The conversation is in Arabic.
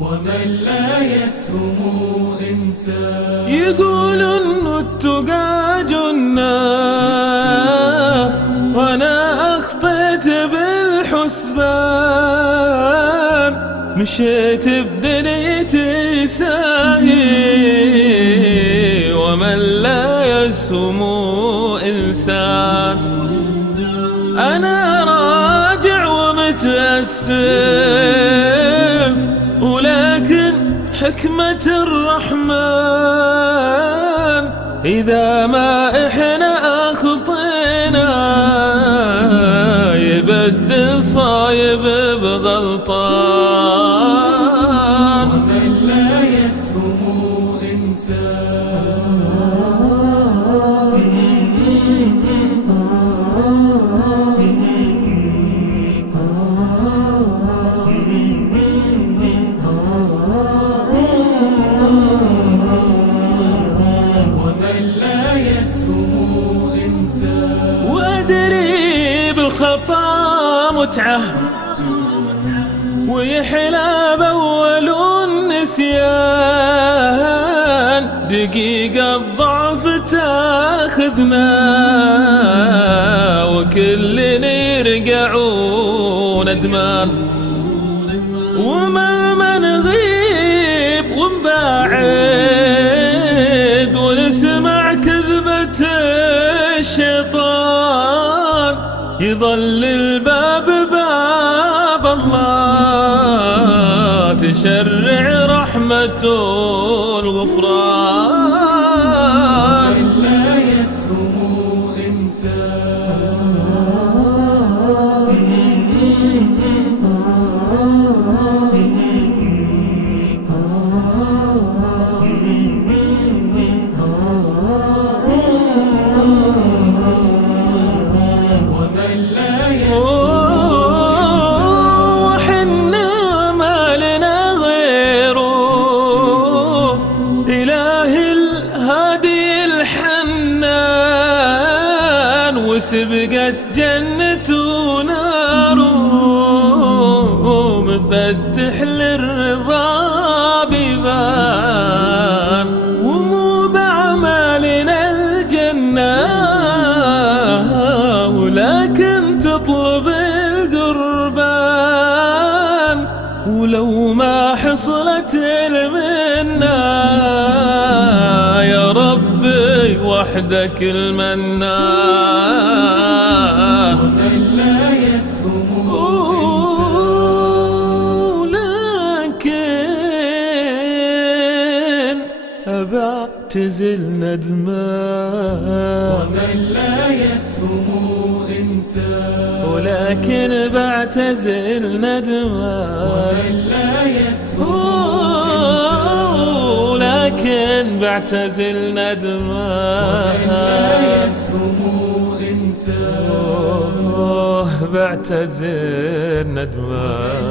ومن لا يسهم إنسان. يقول إنه التقى جنة وأنا أخطيت بالحسبان، مشيت بدنيتي ساهي ومن لا يسهم إنسان. أنا راجع ومتأسف ولكن حكمة الرحمن إذا ما إحنا أخطينا يبدل صايب بغلطان. ومن لا يسهم إنسان. وأدري بالخطا متعة ويحلى بأول النسيان، دقيقة الضعف تاخذنا وكلنا يرجع ندمان. ومهما نغيب ونبعد ونسمع كذبة الشيطان، يظل الباب باب الله تشرع رحمته الغفران. ومن لا يسهم إنسان. وحنا ما لنا غيره إله الهادي الحنان، وسبقت جنته ناره مفتح للرضا بيبان. ومو بعمالنا الجنة ولكن تطلب القربان، ولو ما حصلت المنة يا ربي وحدك المنان. ومن لا يسهم لكن أبعتزل ندمان. ومن لا يسهم إنسان. ولكن بعتزل ندمان. ومن لا يسهم ولكن بعتزل ندمان. ومن لا يسهم إنسان. بعتزل ندمان.